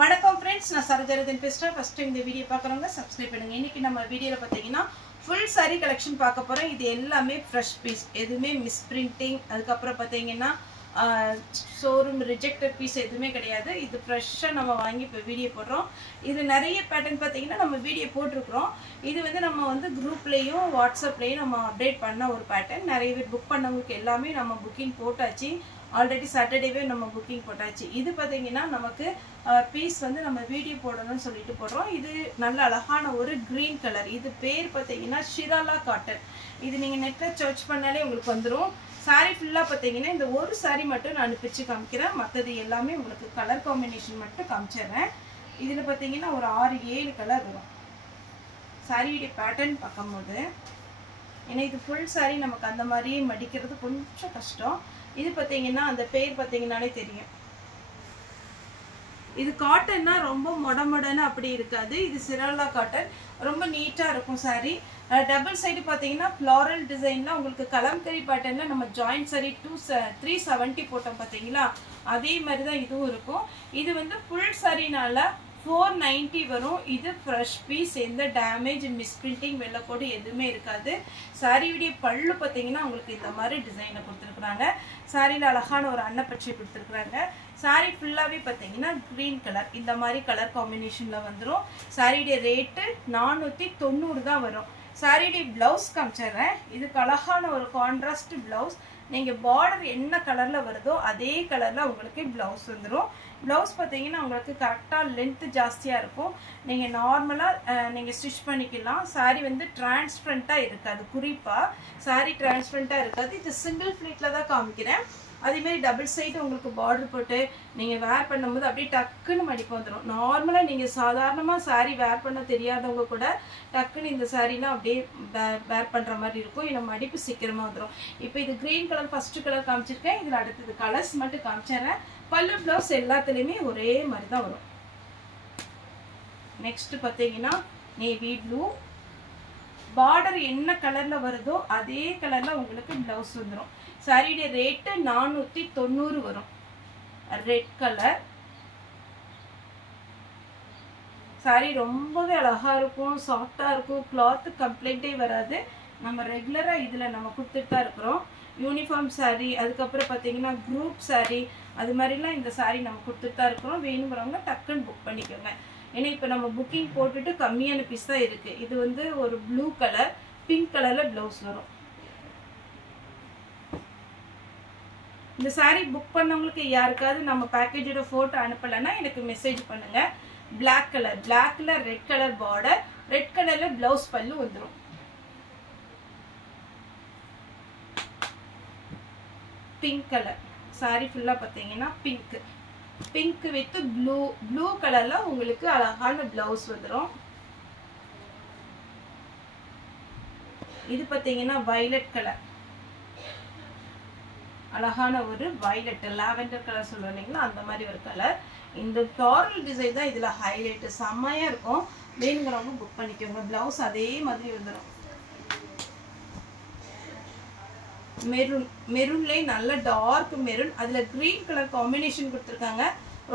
வணக்கம் फ्रेंड्स நான் சரோஜரதன் பேசுறேன். ஃபர்ஸ்ட் டைம் இந்த வீடியோ பார்க்கறவங்க சப்ஸ்கிரைப் பண்ணுங்க. இன்னைக்கு நம்ம வீடியோல பாத்தீங்கன்னா full saree collection பார்க்க போறோம். இது எல்லாமே fresh piece. எதுமே மிஸ் பிரிண்டிங் அதுக்கு அப்புறம் பாத்தீங்கன்னா ஷோரூம் ரிஜெக்டட் பீஸ் எதுமே கிடையாது. இது ஃப்ரெஷ்ஷா நம்ம வாங்கி இப்ப வீடியோ போடுறோம். இது நிறைய பேட்டர்ன் பாத்தீங்கன்னா நம்ம வீடியோ போட்டுருக்கோம். இது வந்து நம்ம வந்து குரூப்லயும் வாட்ஸ்அப்லயும் நம்ம அப்டேட் பண்ண ஒரு பேட்டர்ன். நிறைய பேர் புக் பண்ணவங்களுக்கு எல்லாமே நம்ம புக்கிங் போட்டாச்சு. ஆல்ரெடி சாட்டர்டேவே நம்ம புக்கிங் போட்டாச்சு. இது பாத்தீங்கன்னா நமக்கு பீஸ் வந்து நம்ம வீடியோ போடணும்னு சொல்லிட்டு போடுறோம். இது நல்ல அழகான ஒரு கிரீன் கலர். இது பேர் பாத்தீங்கன்னா ஷிராலா காட்டன். இது நீங்க நெட்ல சர்ச் பண்ணாலே உங்களுக்கு வந்துரும். சாரி ஃபுல்லா பாத்தீங்கன்னா இந்த ஒரு சாரி மட்டும் நான் பிரிச்சு காமிக்கிறேன். மற்றது எல்லாமே உங்களுக்கு கலர் காம்பினேஷன் மட்டும் காமிச்சிடுறேன். இதுல பாத்தீங்கன்னா ஒரு 6-7 கலர் வரும். சாரியுடைய பேட்டர்ன் பார்க்கும்போது ஏன்னா இது ஃபுல் சாரி நமக்கு அந்த மாதிரி மடிக்கிறது கொஞ்சம் கஷ்டம். இது பாத்தீங்கன்னா அந்த பேர் பாத்தீங்கன்னாலே தெரியும். இது காட்டன்னா ரொம்ப மொடமொடன்னு அப்படி இருக்காது. இது சிராலா காட்டன். ரொம்ப நீட்டா இருக்கும் சாரி. டபுள் சைடு பாத்தீங்கன்னா ஃப்ளாரல் டிசைன்ல உங்களுக்கு கலம்கரி பேட்டர்ன்ல நம்ம ஜாயிண்ட் சாரி 370 போட்டோம் பாத்தீங்களா, அதே மாதிரி தான் இதுவும் இருக்கும். இது வந்து ஃபுல் சாரினால 490 வரும். இது ஃப்ரெஷ் பீஸ். எந்த டேமேஜ் மிஸ் பிரிண்டிங் வெள்ளக்கோடு எதுவுமே இருக்காது. சாரியுடைய பல்லு பார்த்தீங்கன்னா உங்களுக்கு இந்த மாதிரி டிசைனை கொடுத்துருக்குறாங்க. சாரியில் அழகான ஒரு அன்னப்பச்சை கொடுத்துருக்குறாங்க. சாரி ஃபுல்லாகவே பார்த்தீங்கன்னா க்ரீன் கலர் இந்த மாதிரி கலர் காம்பினேஷனில் வந்துடும். சாரியுடைய ரேட்டு 490 தான் வரும். சாரியுடைய பிளவுஸ் காமிச்சிடுறேன். இதுக்கு அழகான ஒரு கான்ட்ராஸ்ட் பிளவுஸ். நீங்கள் பார்டர் என்ன கலரில் வருதோ அதே கலரில் உங்களுக்கு பிளவுஸ் வந்துடும். பிளவுஸ் பார்த்தீங்கன்னா உங்களுக்கு கரெக்டாக லென்த்து ஜாஸ்தியாக இருக்கும். நீங்கள் நார்மலாக நீங்கள் ஸ்டிச் பண்ணிக்கலாம். சாரி வந்து டிரான்ஸ்பரண்ட்டாக இருக்காது. குறிப்பாக சாரி டிரான்ஸ்பரண்ட்டாக இருக்காது. இது சிங்கிள் ஃப்ளீட்டில் தான் காமிக்கிறேன். அதேமாரி டபுள் சைடு உங்களுக்கு பார்டர் போட்டு நீங்கள் வேர் பண்ணும்போது அப்படியே டக்குன்னு மடிப்பு வந்துடும். நார்மலாக நீங்கள் சாதாரணமாக சாரி வேர் பண்ண தெரியாதவங்க கூட டக்குன்னு இந்த சாரீலாம் அப்படியே வேர் பண்ணுற மாதிரி இருக்கும். இல்லை மடிப்பு சீக்கிரமாக வந்துடும். இப்போ இது க்ரீன் கலர் ஃபஸ்ட்டு கலர் காமிச்சிருக்கேன். இதில் அடுத்தது கலர்ஸ் மட்டும் காமிச்சிடுறேன். பல்லு ப்ளவுஸ் எல்லாத்துலேயுமே ஒரே மாதிரி தான் வரும். நெக்ஸ்ட் பார்த்தீங்கன்னா நேவி ப்ளூ. பார்டர் என்ன கலரில் வருதோ அதே கலரில் உங்களுக்கு ப்ளவுஸ் வந்துடும். சாரியுடைய ரேட்டு 490 வரும். ரெட் கலர் சாரி ரொம்பவே அழகா இருக்கும், சாஃப்டா இருக்கும். கிளாத் கம்ப்ளைண்டே வராது. நம்ம ரெகுலரா இதுல நம்ம கொடுத்துட்டு தான் இருக்கிறோம். யூனிஃபார்ம் சாரி அதுக்கப்புறம் பார்த்தீங்கன்னா குரூப் சாரி அது மாதிரிலாம் இந்த சாரி நம்ம கொடுத்துட்டு தான் இருக்கிறோம். வேணுங்கிறவங்க டக்குன்னு புக் பண்ணிக்கோங்க. ஏன்னா இப்போ நம்ம புக்கிங் போட்டுட்டு கம்மியான பீஸ் தான் இருக்கு. இது வந்து ஒரு ப்ளூ கலர் பிங்க் கலர்ல பிளவுஸ் வரும். இந்த சாரி புக் பண்ணவங்களுக்கு யாருக்காவது நம்ம பேக்கேஜோட போட்டோ அனுப்பலைன்னா எனக்கு மெசேஜ் பண்ணுங்க. Black colour red colour border, red கலர்ல பிளவுஸ் பல்லு வந்துடும். பிங்க் கலர் சாரி ஃபுல்லா பாத்தீங்கன்னா பிங்க் வித் ப்ளூ கலர்ல உங்களுக்கு அழகான பிளவுஸ் வந்துடும். இது பாத்தீங்கன்னா வயலட் கலர், அழகான ஒரு வயலட் லாவெண்டர் கலர் சொல்றீங்களா அந்த மாதிரி ஒரு கலர். இந்த ஃப்ளாரல் டிசைன் தான் இதுல ஹைலைட். செம்மையா இருக்கும். வேணுங்கிறவங்க புக் பண்ணிக்கோங்க. பிளவுஸ் அதே மாதிரி வந்துடும். மெரூன்லேயே நல்ல டார்க் மெரூன், அதுல கிரீன் கலர் காம்பினேஷன் கொடுத்துருக்காங்க.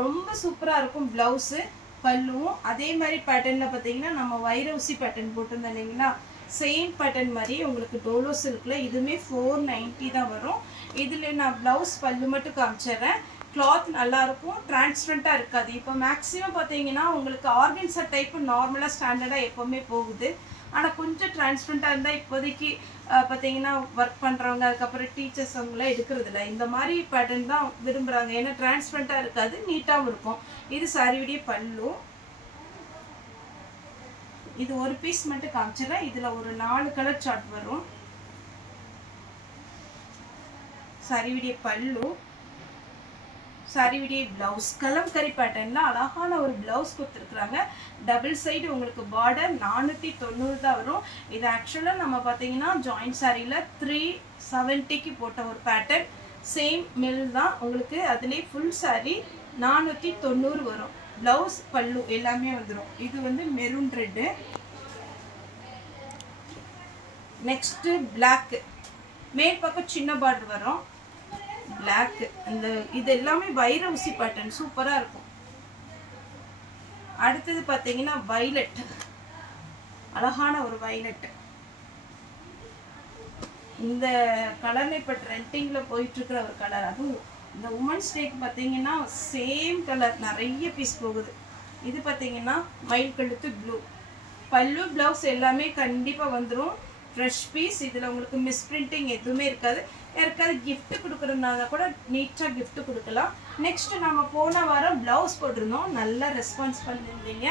ரொம்ப சூப்பரா இருக்கும். பிளவுஸ் பல்லுவும் அதே மாதிரி பேட்டர்ன்ல பாத்தீங்கன்னா நம்ம வைரவுசி பேட்டர்ன் போட்டிருந்தோம் இல்லைங்களா, சேம் பேட்டர்ன் மாதிரி உங்களுக்கு டோலோ சில்க்ல இதுவுமே 490 தான் வரும். இதுல நான் பிளவுஸ் பல்லு மட்டும் காமிச்சிடுறேன். கிளாத் நல்லா இருக்கும், டிரான்ஸ்பரண்டா இருக்காது. இப்போ மேக்ஸிமம் பார்த்தீங்கன்னா உங்களுக்கு ஆர்கன்சா டைப் நார்மலா ஸ்டாண்டர்டா எப்பவுமே போகுது. ஆனா கொஞ்சம் டிரான்ஸ்பரண்டா இருந்தா இப்போதைக்கு பார்த்தீங்கன்னா ஒர்க் பண்றவங்க அதுக்கப்புறம் டீச்சர்ஸ் அவங்களாம் எடுக்கிறது இல்லை. இந்த மாதிரி பேட்டர்ன் தான் விரும்புறாங்க. ஏன்னா டிரான்ஸ்பரண்டா இருக்காது, நீட்டாவும் இருக்கும். இது சாரியுடைய பல்லு. இது ஒரு பீஸ் மட்டும் காமிச்சிடறேன். இதுல ஒரு 4 கலர் சார்ட் வரும். சாரியுடைய பல்லு, சாரியுடைய பிளவுஸ் கலம்கரி பேட்டர்ன்ல அழகான ஒரு பிளவுஸ் கொடுத்துருக்குறாங்க. டபுள் சைடு உங்களுக்கு பார்டர் 490 தான் வரும். இது ஆக்சுவலா நம்ம பார்த்தீங்கன்னா ஜாயிண்ட் சாரியில 370க்கு போட்ட ஒரு பேட்டர்ன். சேம் மில் தான் உங்களுக்கு. அதுலேயே ஃபுல் சாரி 490 வரும். பிளவுஸ் பல்லு எல்லாமே வந்துடும். இது வந்து மெரூன் ரெட்டு. நெக்ஸ்ட் பிளாக், மேல் பக்கம் சின்ன பார்டர் வரும். பிளாக் இந்த இது எல்லாமே வைர ஊசி பேட்டர்ன் சூப்பரா இருக்கும். அடுத்தது பார்த்தீங்கன்னா வைலட், அழகான ஒரு வைலட். இந்த கலர் இப்போ ட்ரெண்டிங்கில் போயிட்டுருக்கிற ஒரு கலர். அதுவும் இந்த உமன்ஸ் டேக்கு பார்த்தீங்கன்னா சேம் கலர் நிறைய பீஸ் போகுது. இது பார்த்தீங்கன்னா மயில் கழுத்து ப்ளூ. பல்லு ப்ளவுஸ் எல்லாமே கண்டிப்பாக வந்துடும். Fresh piece. இதில் உங்களுக்கு மிஸ்பிரிண்டிங் எதுவுமே இருக்காது. யாருக்காவது கிஃப்ட் கொடுக்குறதுனால கூட நீட்டாக கிஃப்ட் கொடுக்கலாம். நெக்ஸ்ட்டு நம்ம போன வாரம் ப்ளவுஸ் போட்டிருந்தோம், நல்லா ரெஸ்பான்ஸ் பண்ணியிருந்தீங்க.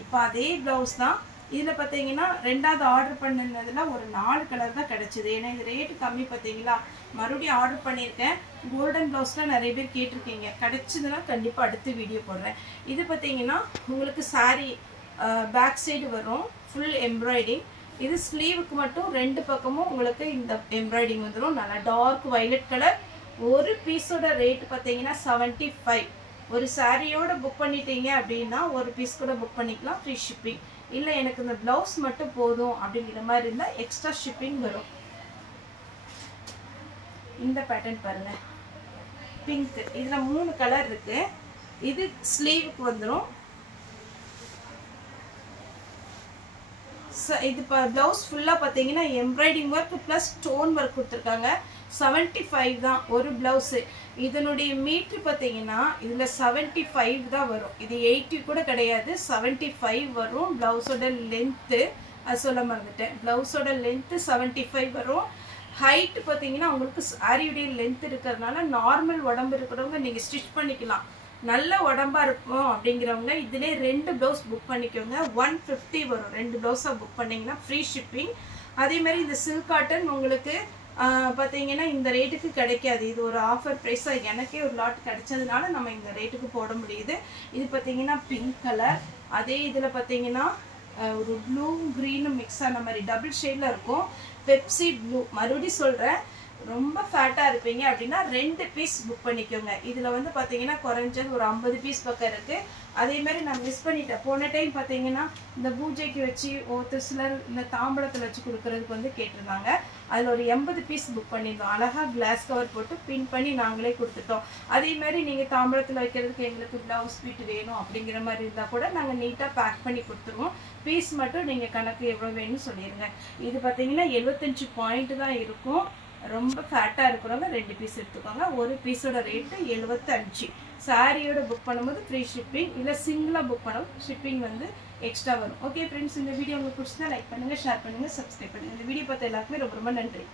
இப்போ அதே ப்ளவுஸ் தான். இதில் பார்த்தீங்கன்னா ரெண்டாவது ஆர்டர் பண்ணினதில் ஒரு 4 கலர் தான் கிடச்சிது. ஏன்னா இது ரேட்டு கம்மி பார்த்தீங்களா. மறுபடியும் ஆர்டர் பண்ணியிருக்கேன். கோல்டன் ப்ளவுஸ்லாம் நிறைய பேர் கேட்டிருக்கீங்க. கிடச்சிதுன்னா கண்டிப்பாக அடுத்து வீடியோ போடுறேன். இது பார்த்தீங்கன்னா உங்களுக்கு சாரீ பேக் சைடு வரும் ஃபுல் எம்ப்ராய்டிங். இது ஸ்லீவுக்கு மட்டும் 2 பக்கமும் உங்களுக்கு இந்த எம்ப்ராய்டிங் வந்துடும். நல்லா டார்க் வைலட் கலர். ஒரு பீஸோட ரேட் பார்த்தீங்கன்னா 75. ஒரு சாரியோட புக் பண்ணிட்டீங்க அப்படின்னா ஒரு பீஸ் கூட புக் பண்ணிக்கலாம், ஃப்ரீ ஷிப்பிங். இல்லை எனக்கு இந்த ப்ளவுஸ் மட்டும் போதும் அப்படிங்கிற மாதிரி இருந்தால் எக்ஸ்ட்ரா ஷிப்பிங் வரும். இந்த பேட்டர்ன் பாருங்கள், பிங்க். இதில் 3 கலர் இருக்குது. இது ஸ்லீவுக்கு வந்துடும். இது ப்ளவுஸ் ஃபுல்லாக பார்த்தீங்கன்னா embroidery work plus stone work கொடுத்துருக்காங்க. 75 தான் ஒரு ப்ளவுஸு. இதனுடைய மீட்ரு பார்த்தீங்கன்னா இதில் 75 தான் வரும். இது 80 கூட கிடையாது, 75 வரும். ப்ளவுஸோட லென்த்து அது சொல்ல மறந்துட்டேன். ப்ளவுஸோட லென்த்து 75 வரும். ஹைட்டு பார்த்தீங்கன்னா உங்களுக்கு சாரியுடைய லென்த் இருக்கிறதுனால நார்மல் உடம்பு இருக்கிறவங்க நீங்கள் ஸ்டிச் பண்ணிக்கலாம். நல்ல உடம்பா இருக்கும் அப்படிங்கிறவங்க இதிலே 2 ப்ளவுஸ் புக் பண்ணிக்கோங்க. 150 வரும். 2 ப்ளவுஸாக புக் பண்ணிங்கன்னா ஃப்ரீ ஷிப்பிங். அதேமாதிரி இந்த சில்க் காட்டன் உங்களுக்கு பார்த்தீங்கன்னா இந்த ரேட்டுக்கு கிடைக்காது. இது ஒரு ஆஃபர் ப்ரைஸாக எனக்கே ஒரு லாட் கிடைச்சதுனால நம்ம இந்த ரேட்டுக்கு போட முடியுது. இது பார்த்தீங்கன்னா பிங்க் கலர். அதே இதில் பார்த்தீங்கன்னா ஒரு ப்ளூ க்ரீனும் மிக்ஸ் ஆன மாதிரி டபுள் ஷேடில் இருக்கும். Pepsi blue. மறுபடியும் சொல்கிறேன், ரொம்ப ஃபேட்டாக இருப்பீங்க அப்படின்னா 2 பீஸ் புக் பண்ணிக்கோங்க. இதில் வந்து பார்த்தீங்கன்னா குறைஞ்சது ஒரு 50 பீஸ் பக்கம் இருக்குது. அதேமாதிரி நான் மிஸ் பண்ணிட்டேன். போன டைம் பார்த்தீங்கன்னா இந்த பூஜைக்கு வச்சு ஒருத்தர் சிலர் இந்த தாம்பளத்தில் வச்சு கொடுக்குறதுக்கு வந்து கேட்டிருந்தாங்க. அதில் ஒரு 80 பீஸ் புக் பண்ணியிருந்தோம். அழகாக கிளாஸ் கவர் போட்டு பின் பண்ணி நாங்களே கொடுத்துட்டோம். அதேமாதிரி நீங்கள் தாம்பளத்தில் வைக்கிறதுக்கு எங்களுக்கு ப்ளவுஸ் பீட் வேணும் அப்படிங்கிற மாதிரி இருந்தால் கூட நாங்கள் நீட்டாக பேக் பண்ணி கொடுத்துருவோம். பீஸ் மட்டும் நீங்கள் கணக்கு எவ்வளோ வேணும்னு சொல்லிடுங்க. இது பார்த்தீங்கன்னா 75 பாயிண்ட் தான் இருக்கும். ரொம்ப ஃபேட்டாக இருக்கிறவங்க 2 பீஸ் எடுத்துக்கோங்க. ஒரு பீஸோட ரேட்டு 75. சாரியோட புக் பண்ணும்போது ஃப்ரீ ஷிப்பிங். இல்லை சிங்கிளாக புக் பண்ணும்போது ஷிப்பிங் வந்து எக்ஸ்ட்ரா வரும். ஓகே ஃப்ரெண்ட்ஸ், இந்த வீடியோ உங்களுக்கு பிடிச்சதா லைக் பண்ணுங்கள், ஷேர் பண்ணுங்கள், சப்ஸ்கிரைப் பண்ணுங்கள். இந்த வீடியோ பார்த்த எல்லாருக்குமே ரொம்ப ரொம்ப நன்றி.